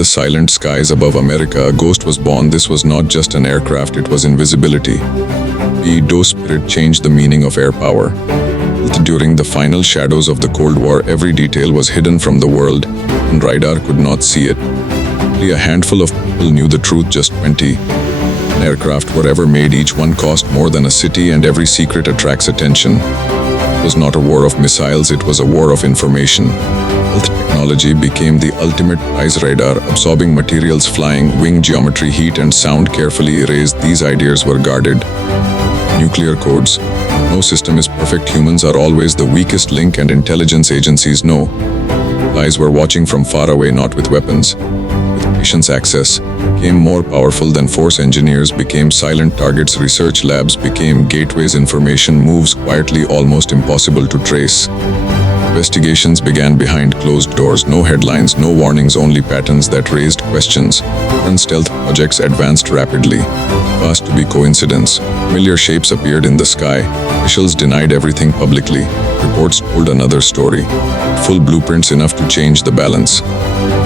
the silent skies above America, a ghost was born. This was not just an aircraft, it was invisibility. B-2 Spirit changed the meaning of air power. During the final shadows of the Cold War, every detail was hidden from the world, and radar could not see it. Only a handful of people knew the truth. Just 20 aircraft were ever made. Each one cost more than a city, and every secret attracts attention. It was not a war of missiles, it was a war of information. Stealth technology became the ultimate prize. Radar, absorbing materials flying, wing geometry, heat and sound carefully erased. These ideas were guarded. Nuclear codes. No system is perfect. Humans are always the weakest link, and intelligence agencies know. Eyes were watching from far away, not with weapons. With patience, access became more powerful than force. Engineers became silent targets. Research labs became gateways. Information moves quietly, almost impossible to trace. Investigations began behind closed doors. No headlines, no warnings, only patterns that raised questions. And stealth projects advanced rapidly. Fast to be coincidence. Familiar shapes appeared in the sky. Officials denied everything publicly. Reports told another story. Full blueprints enough to change the balance.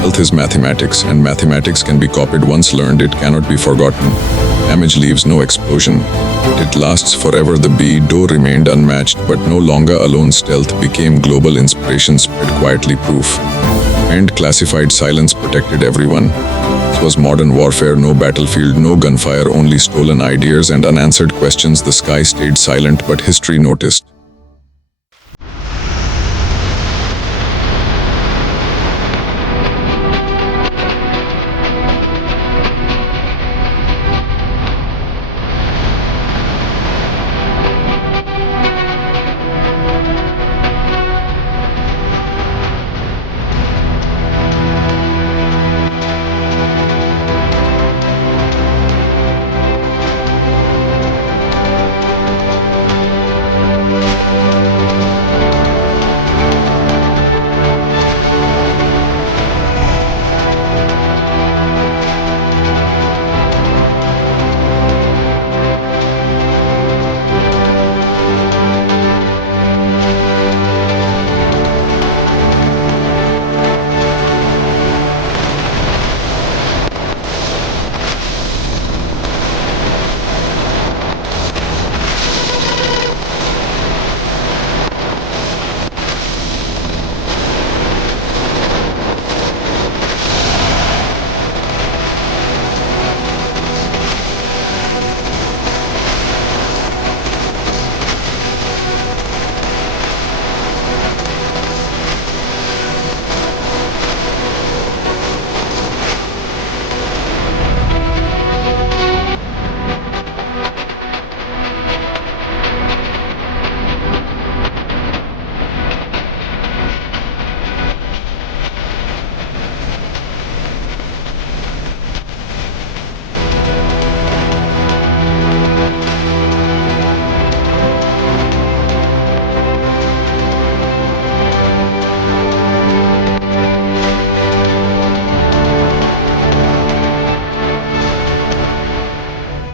Stealth is mathematics, and mathematics can be copied. Once learned, it cannot be forgotten. Damage leaves no explosion. It lasts forever. The B-2 remained unmatched, but no longer alone. Stealth became global. Inspiration spread quietly. Proof and classified silence protected everyone. This was modern warfare. No battlefield, no gunfire, only stolen ideas and unanswered questions. The sky stayed silent, but history noticed.